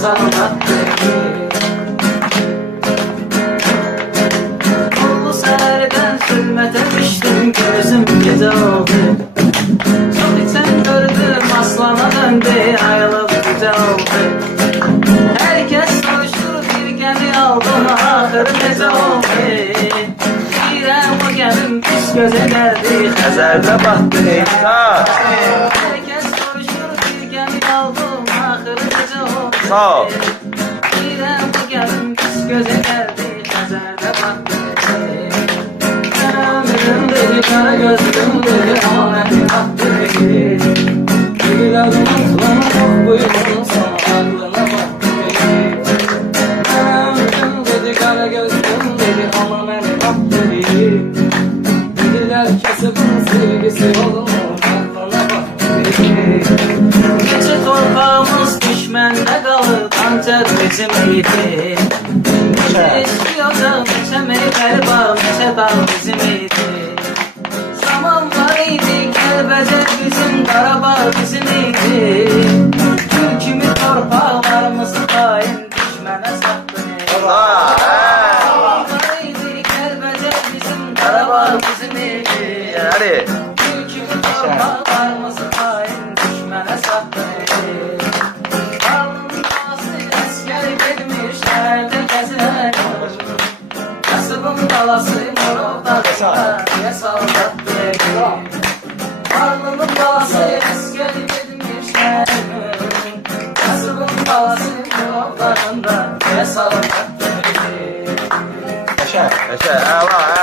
salmattı. Oldu sərdən zülmətə düşdüm, gözüm gecə oldu. Çok içen gördüm, aslana döndü, ayrılıp güzel oldu. Herkes soruşur, bir gemi aldım, ahır gece oldu. Birem o gemim pis göze geldi, Xəzərdə battı. Herkes soruşur, bir gemi aldım, ahır gece oldu. Sağ ol. Birem o gemim pis göze geldi, Xəzərdə battı. Ömrüm dedi, kara gözlüm dedi, ama beni battı. Gibiler unutmam, çok buyurun sana, aklına baktı. Ömrüm dedi, kara gözlüm dedi, ama beni battı. Gibiler kesibin sevgisi olur, aklına baktı. Gece torpağımız düşmende kalır, hançer bizim idi. Neçe istiyorsa, neçe meyveli bağ, neçe bağ bizim idi. Zaman var idi, Kəlbəcər bizim, Qarabağ bizim idi. Türkümü torpaqlarımızı daim düşmənə satdı. Zaman var idi, Kəlbəcər bizim, Qarabağ bizim idi. Türkümü torpaqlarımızı daim düşmənə satdı. Alnın ağası əskər gedmiş, şəhərdə gəzər. Kasıbın balası Morovdağ'da diye saldattı. Alnının balası əskər gedmiş, kasıbın balası Morovdağ'da diye saldattı. Yaşa, əla.